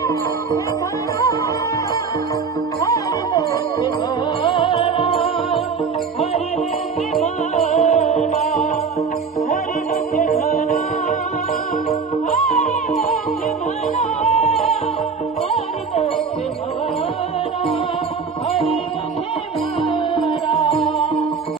Thank you.